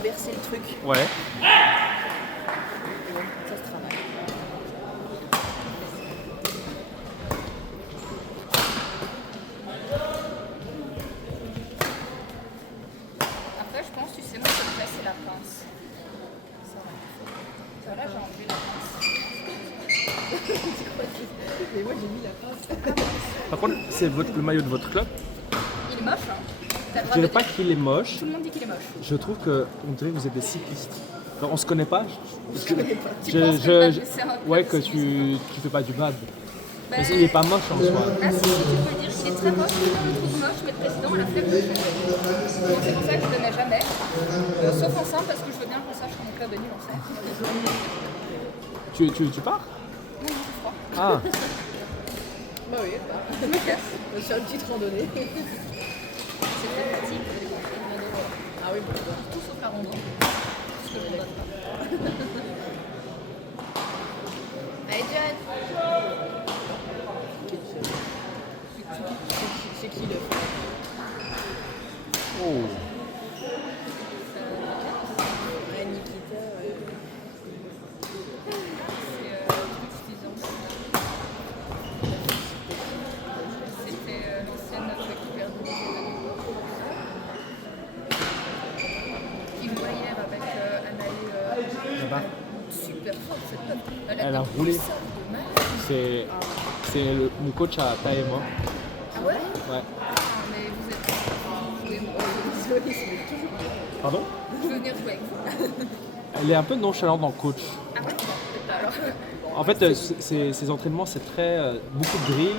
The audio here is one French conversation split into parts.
renverser le truc. Ouais. Ça se travaille. Après, je pense, tu sais, moi, ce que c'est la pince. Ça, là, j'ai enlevé la pince. Mais moi, j'ai mis la pince. Par contre, c'est le maillot de votre club. Il est moche, hein. T'as le Je droit dirais de pas dire. qu'il est moche. Tout le monde dit qu'il est moche. Je trouve qu'on dirait que vous êtes des cyclistes. Enfin, on se connaît pas. Tu penses que le bad, c'est un ouais, club que de cyclisme. tu fais pas du bad. Ben, Mais il est pas moche en soi. Ah si, tu peux le dire, il est très moche, tout le monde le trouve moche, mais le président a la flemme de le changer. Donc c'est pour ça que je le mets jamais. Sauf ensemble, parce que je veux bien qu'on sache que mon club est nul en fait. Tu pars? Non, non, c'est froid. Ah, Bah oui, Je me casse. on va faire une petite randonnée. C'est très pratique. Ah oui, bon, bon. Tout sauf la rando. Ce que je ne donne pas. Allez, John. C'est qui le fait? oh. Ouais, Nikita, ouais. C'était l'ancienne récupère de qui jouait hier avec Anaï. Là-bas. Super forte cette meuf. Elle a roulé. C'est le coach à Taïma. Ah ouais? Ouais. Mais vous êtes. Jouez, Pardon? je veux venir jouer avec vous. Elle est un peu nonchalante en coach. Ah ouais? Peut-être pas alors. En fait, ses entraînements, c'est très beaucoup de drill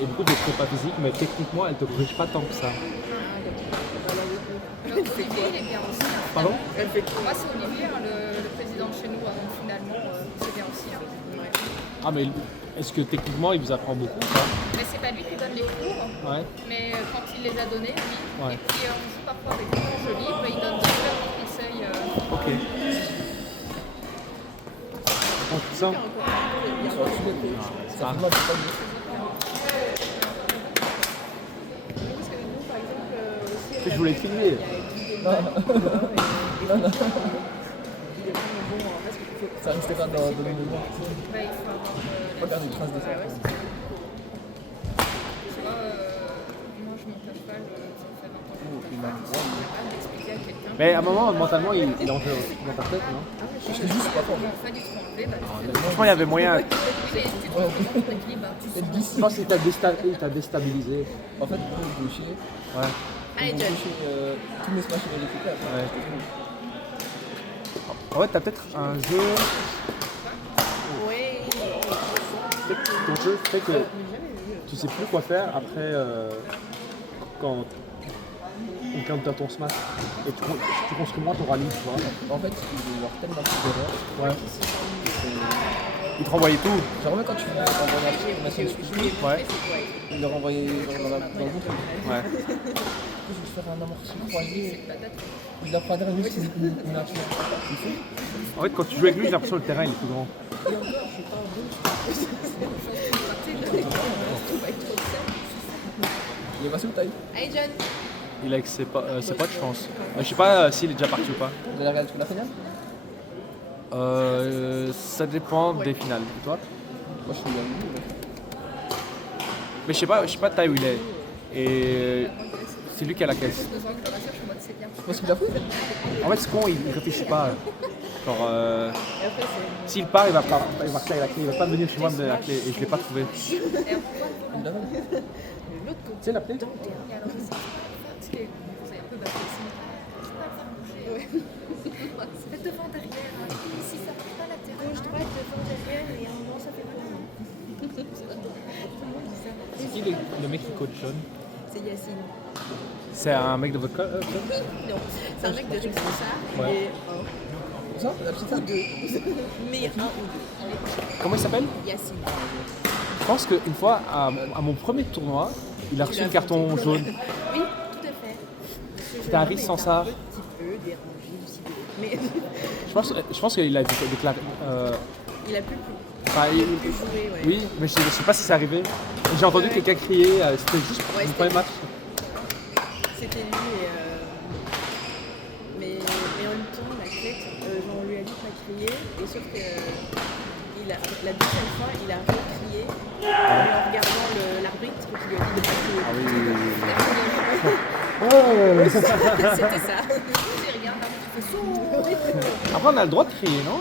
et beaucoup de prépa physique, mais techniquement, elle te corrige pas tant que ça. Donc Olivier, il est bien aussi. Hein, Pardon? Elle fait Moi, c'est Olivier, hein, le président de chez nous, donc finalement, c'est bien aussi. Hein. Ah, mais est-ce que techniquement, il vous apprend beaucoup ça? Mais c'est pas lui qui donne les cours, Ouais. mais quand il les a donnés, lui, Ouais. et puis on joue parfois avec des cours livres, il donne super bons conseils. Ok. Donc, ça, ça. Parce que nous, par exemple, aussi, Je voulais te filmer. Ça risquait pas de le mouvement. Bah, il faut avoir. Pas perdre une trace de ça. Tu vois, moi je monte à cheval, ça fait 20 ans que je monte à cheval, je suis capable d'expliquer à quelqu'un. Mais à un moment, mentalement, il est en jeu dans ta tête, non? J'étais juste pas fort. Comment pas du tout enlever, bah, Franchement, il y avait moyen. tu te rends compte de l'équilibre, hein, tu Peut-être sens. 10. Je pense qu'il t'a déstabilisé. En fait, moi, je gaucher. Ouais. Allez, Je John. gaucher tous mes smash et les flippers. Ouais. En fait, t'as peut-être un jeu. Ouais. Ton jeu fait que tu sais plus quoi faire après quand on counter ton smash. Et tu construis moins ton rallye, tu vois. En fait, ils vont avoir tellement plus d'erreurs. Ouais. Il te renvoyait tout. Genre, même quand tu envoies un nation de suivi, Ouais. il leur envoyait dans le groupe. Ouais. J'ai dû faire un amorti croisé. Il leur prendrait une nature. En fait, quand tu joues avec lui, j'ai l'impression que le terrain il est plus grand. Il est passé où taille? Allez, John. Il est avec ses potes, je pense. Je sais pas s'il est déjà parti ou pas. Vous allez regarder toute la finale? Ça dépend des finales. Et toi? Moi, je suis là. Mais je sais pas de taille où il est. Et c'est lui qui a la caisse. Besoin que je rassure, je suis en mode c'est bien. Tu penses qu'il a fou? En fait, ce con, il réfléchit pas. Genre, Et après, c'est. s'il part, il va refaire la clé. Il va pas venir chez moi me donner la clé et je l'ai pas trouvé. Tu Il l'a fait. L'autre côté. sais la clé? Et alors, je sais pas, parce que vous avez un peu battu aussi. Je peux pas le faire bouger. C'est devant, derrière. Hein. Si ça ne pas latéral. Gauche, droite, devant, derrière, et à un moment, ça fait quoi? C'est qui le mec qui coach John? C'est Yacine. C'est un mec de votre club? Non, c'est un mec de Rexonsard. Ouais. Et Ça, la petite salle. mais un ou deux. Comment il s'appelle? Yacine. Je pense qu'une fois, à mon premier tournoi, il a reçu le carton jaune. Oui, tout à fait. C'était un risque sans ça. Un petit peu dérangé aussi. Mais Je pense qu'il a déclaré. il a pu Enfin, il- jouer, ouais. oui, mais je sais pas si c'est arrivé. J'ai entendu quelqu'un crier, c'était juste Ouais, mon c'était- premier match. C'était lui et mais à crier, et sauf que la deuxième fois, il a recrié en regardant l'arbitre qui lui a dit de pas crier. Ah oui. C'était ça. Tu regardes, tu fais saut. Après, on a le droit de crier, non?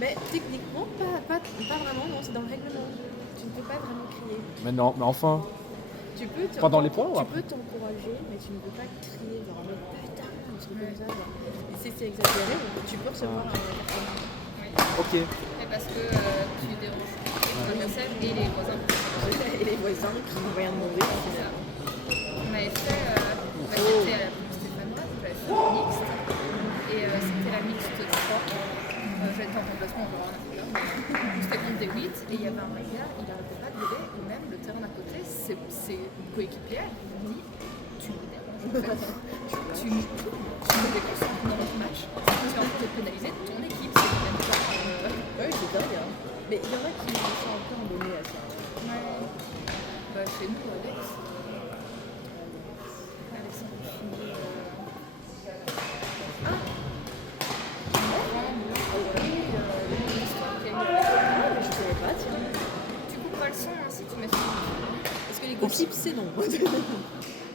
Mais techniquement, pas vraiment, non, c'est dans le règlement. Tu ne peux pas vraiment crier. Mais non, mais enfin. Tu peux Pendant les points ou tu après? peux t'encourager, mais tu ne peux pas crier, genre en mode putain, un truc comme ça. Genre. Et si c'est exagéré, tu peux recevoir un carton. Ok. Et parce que tu déranges ton adversaire et les voisins. Et les voisins qui n'ont rien demandé. C'est ça. On avait fait, j'étais à la Coupe Stéphanoise, j'avais fait un mixte. Et c'était la mixte 3. J'étais en remplacement encore un peu là. C'était contre des 8 et il y avait un mec là, il n'arrêtait pas de gueuler. Et même le terrain d'à côté, ses coéquipiers lui dit tu me déranges en fait. tu me déconcentres dans notre match. Tu es en train de pénaliser ton équipe. C'est même pas. Ouais, c'est dingue. Hein. Mais il y en a qui sont un peu abonnés à ça. Ouais. Bah, chez nous, Alexandre Fini. Ah, mais je savais pas, tiens. Tu couperas le son hein, si tu mets ça. Parce que les gossips, c'est non.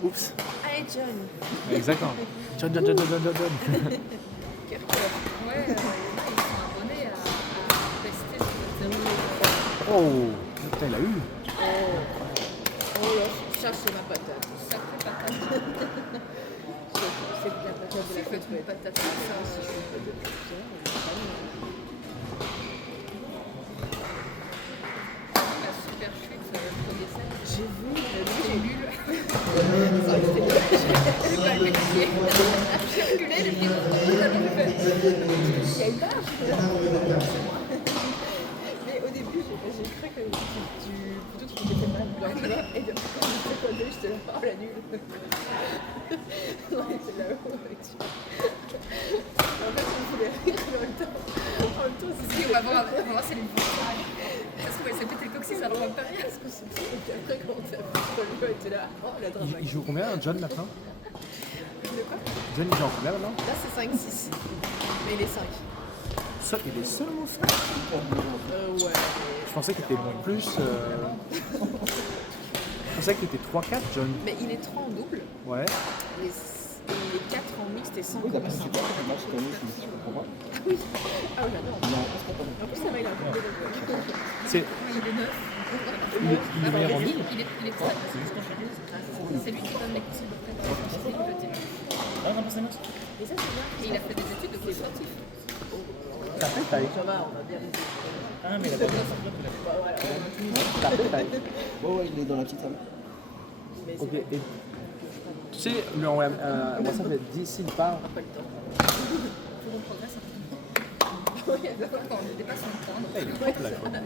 Oups. Allez, John. Exactement. John. Ouais, ils sont abonnés à tester sur le terrain. Oh, putain, il a eu. Oh là, ça c'est ma patate. Sacré patate. C'est de la patate de Si la je fais une patate. patate comme ça, Si je fais pas de cuisson, la super chute, le dessert. j'ai vu, C'était nul. J'ai pas vérifié. J'ai reculé, j'ai pris totalement fait. il y a une marche. Mais au début, j'ai cru que plutôt tu t'étais mal, genre, tu vois, et quand j'étais collée, j'étais là, oh la nulle. Non, j'étais là-haut avec tu. En fait, je voulais rire, mais en même temps, Si, on va voir si elle est pareil. Ça se trouve, elle s'est pété le coccyx, alors on va pas rire. parce que c'est et puis après, quand t'as fait le était là, oh la drama. Il joue combien, John, maintenant? De quoi? John, il joue en combien maintenant? Là, c'est 5-6. Mais il est 5. Ça, il est seulement 5. Ouais. Je pensais qu'il était plus. Je pensais que t'étais 3-4, John. Mais il est 3 en double. Ouais. Et il est 4 en mixte et 5 Oui, en d'après ce mixte. que tu vois, moi je connais, je comprends pas. Ah oui. Ah oui, j'adore. Non, parce qu'on connaît. En plus, ça va, il a un peu de C'est. Il est neuf. Il est meilleur en ligne. Il est très. C'est lui qui donne les consignes de prêt. C'est lui qui le dit. Et ça, c'est bien. Et il a fait des études de coach sportif. T'as fait taille. Ça va, on va bien résister. T'as fait taille. Ouais, il est dans la petite salle. Mais Ok. c'est Et tu sais, lui envoie moi ça fait 10 s'il part. pas le temps. Faut qu'on progresse un peu. Oui, d'accord. Quand on dépasse un temps, Hey, il est propre là, quoi. Merde.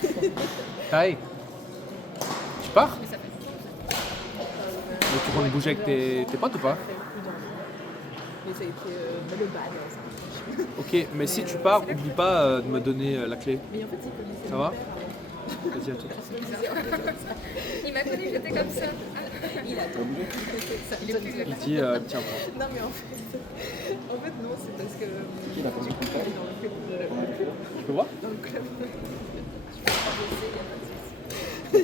C'est bien. Taille. Tu pars? mais ça fait. Mais tu comptes bouger avec tes potes ou pas? Très prudent. Mais ça a été le bad. Ça. Ok, mais si tu pars, oublie pas de me donner la clé. Mais en fait, il connaissait Ça mon va? père avant. Vas-y, à tout. Il m'a connu, j'étais comme ça. Il attend. Ça Il est plus Il dit tiens, prends. Non, mais en fait, non, c'est parce que Il a pas du coup, il est dans le club. Tu peux voir? Dans le club. Je peux pas bosser, il n'y a pas de souci. Et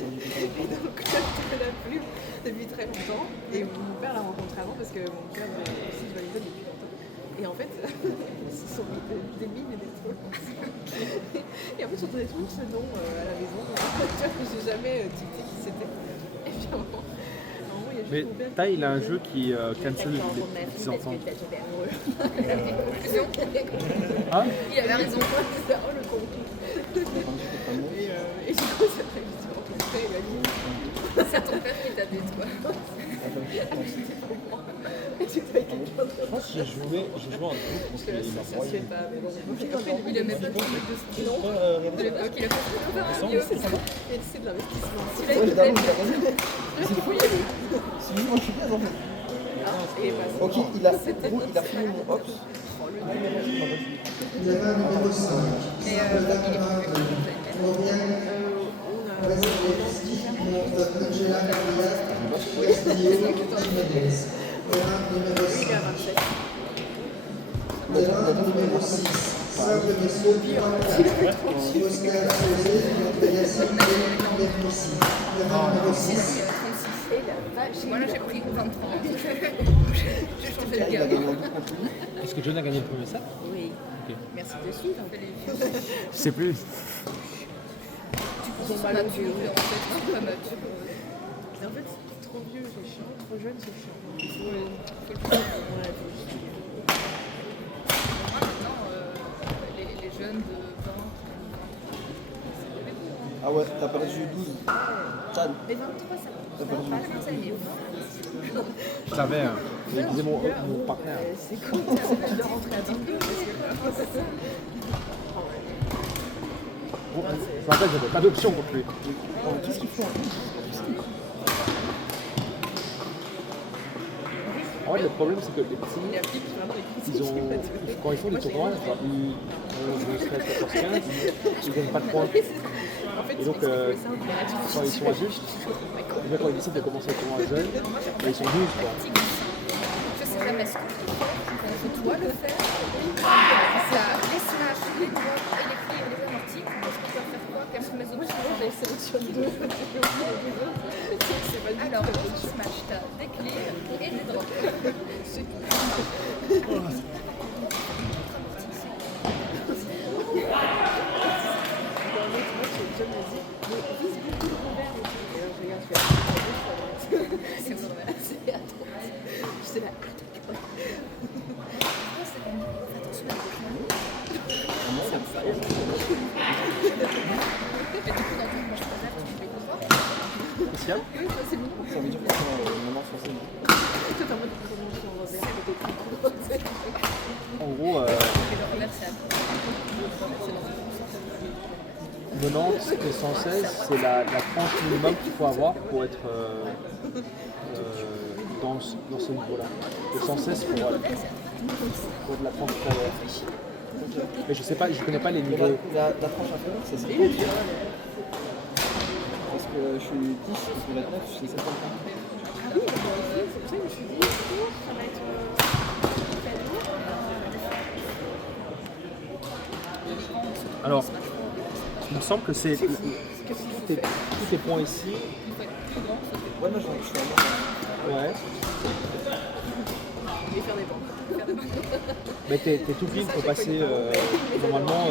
dans le club de la plume depuis très longtemps. Et mon père l'a rencontré avant parce que mon père aussi du volleyball depuis longtemps. Et en fait, ils se sont mis des mines et des trolls. Et en fait, j'entendais toujours ce nom à la maison. Tu vois, j'ai jamais tilté qui c'était. Et puis à un moment, il y a juste Mais mon père Taille, il a un jeu qui cancel les petits enfants. enfants. Conclusion. Hein? Il avait raison. Oh le con. Et du coup, c'est après que je me suis rencontrée et il a dit C'est ton père qui t'a dit, toi. c'était pour moi. Et tu avec quelqu'un d'autre. Je pense que j'ai joué en groupe parce qu'il m'a Ça se broyé. fait pas, mais bon. Il aimait pas trop le mec de ski. Non, De l'époque, il a fait tout faire un vieux. mais c'est de l'investissement. Il a Ouais, été d'abord, il a raison. C'est fou, c'est lui, moi je suis bien en fait. Et bah, Ok, il a fini mon hops. Il y avait un numéro 5 qui Et s'appelle il est Dakar. Maurienne, on a contre Angela Carrière, Westlier, Jiménez. Terrain numéro 5. lui, il a 27. Terrain numéro 6, Simple messieurs, Oscar José, notre Yacine Guillermo ici. Devant le numéro 6. Moi là j'ai pris 23. J'ai changé de Il a gamme. gagné en 2 contre lui. Est-ce que John a gagné le premier set? Oui. Ok. Merci de suivre. Je sais plus. Ils sont matures, en fait, ils sont pas matures. En fait, trop vieux, c'est chiant. Trop jeune, c'est chiant. Ouais, Moi maintenant, les jeunes de 20, Ah ouais, t'as perdu 12. Chad, les 23, ça t'as perdu. Je savais, hein. Il disait mon partenaire. c'est cool. C'est de rentrer à 22 parce que Bon, je me rappelle, j'avais pas d'option contre lui. Qu'est-ce qu'ils font? En fait, le problème, c'est que les petits, quand ils font des tournois, ils jouent 13, 14, 15, ils ne gagnent pas de points. Et donc, quand ils sont adultes, quand ils décident de commencer le tournoi jeune, ils sont 12, quoi. je sais jamais ce que tu fais, quand toi le faire, ça les smash, les drops et les clears, les amortis, je peux faire quoi? Quelles sont mes options? j'en sélectionne 2. Alors, au smash, t'as des clears et des drops. C'est normal. J'étais là. Et du coup, dans ton match préféré, tu fais quoi? Spécial. Ça veut dire que maintenant français. Tout en mode promotion Robert, En gros, Et le remerciable. 90 et 116, c'est la tranche minimum qu'il faut avoir pour être dans ce niveau-là. Le 116 pour de la tranche supérieure. Mais je sais pas, je connais pas les Mais niveaux. la tranche inférieure, c'est 50. Parce que je suis 10, parce que la 9, c'est 50. Ah oui, c'est pour ça que je me suis dit, ça va être Alors, il me semble que c'est tous tes points ici. Ouais, moi je suis en Ouais. et faire des banques. Mais t'es tout pile pour passer normalement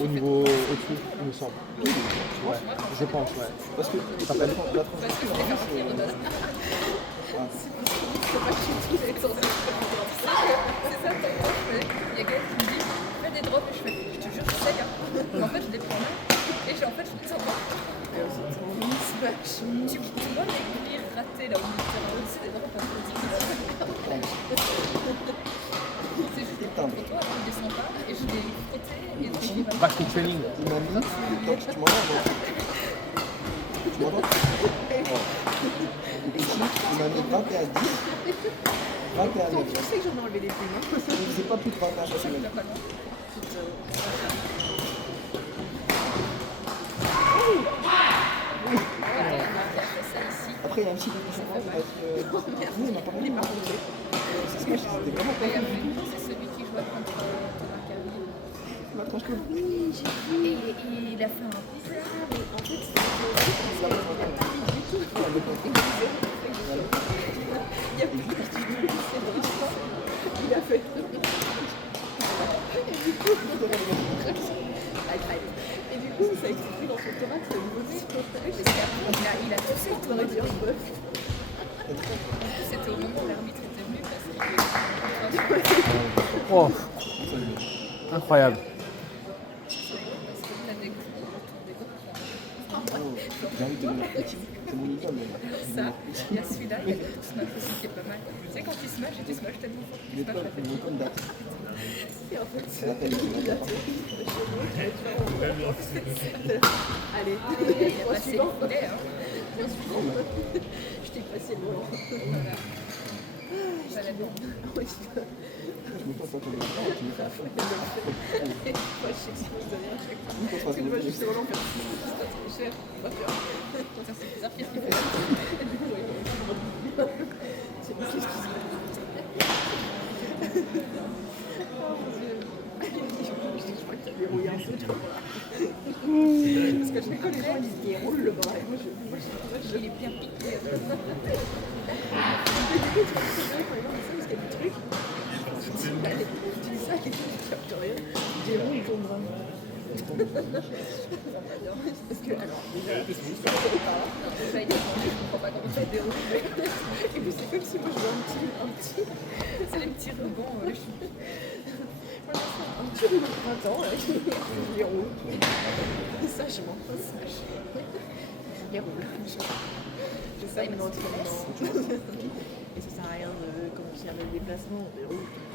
au niveau au-dessus, il me semble. Ouais, je pense, ouais. Parce que Ça la s'appelle tranche inférieure, C'est ça, ton prof, il y a quelqu'un qui me dit fais des drops et je fais je te jure je sais mais en fait je les prends là et en fait je les sens pas. Tu vois les clears ratés là au milieu de terrain, c'est des drops un peu c'est juste des contre toi, je les descends pas et je les frotté et donc je les back to training. il m'a mis. Tu m'entends? Tu m'entends? Ici, il m'a mis 21 10, 21 9. Je sais que j'en ai enlevé des plumes. Hein. Il ne faisait pas plus de 21 chaque semaine. pas loin. Après, il y a un petit peu de changement parce que nous, on n'a pas parlé par contre. C'est Smash, c'était vraiment pas Et mal. c'est celui qui jouait contre Thomas Carrier. La tranche que Et il a fait un plat, mais en fait, Il y a plus de c'est drôle. Il a fait. Et du coup, ça a expliqué dans son thorax le niveau il a toussé on aurait dit un bœuf. C'était au moment où l'arbitre était venu parce qu'il Oh, incroyable. parce que t'as des gros j'ai envie de devenir petit. C'est mon idole. ça. Il y a celui-là, il y a le smash aussi qui est pas mal. Tu sais, quand tu smash et tu smash tellement fort que tu smash la tête. Mon icône date. Et en fait, C'est la télé. allez, Il a passé le filet, hein. je t'ai passé le volant. Ça l'a bien. Oui, Je me pose pas comme ça, tu me fais à fond. moi, je s'expose de rien à chaque fois. Parce que moi, juste le volant, c'est trop cher. On va faire. Putain, c'est bizarre, qu'est-ce qu'il fait? C'est pas qu'est-ce qui se passe. Oh mon Dieu. dérouille un peu, tu vois. Parce que je sais que les gens ils déroulent le bras. Et moi, Il est bien piqué. Parce qu'il y a des trucs. Tu dis ça, quelqu'un qui capte rien. Déroule ton bras. Parce que, alors, déjà, je ne savais pas. Déjà, il est bon, je comprends pas comment ça déroule. Et puis, c'est comme si moi je vois un petit. C'est les petits rebonds. Un petit rouleau de printemps qui déroule. Sagement. Sage. Déroule. Je sais, mais non, et ça sert à rien de, comme s'il y a le déplacement, on déroule.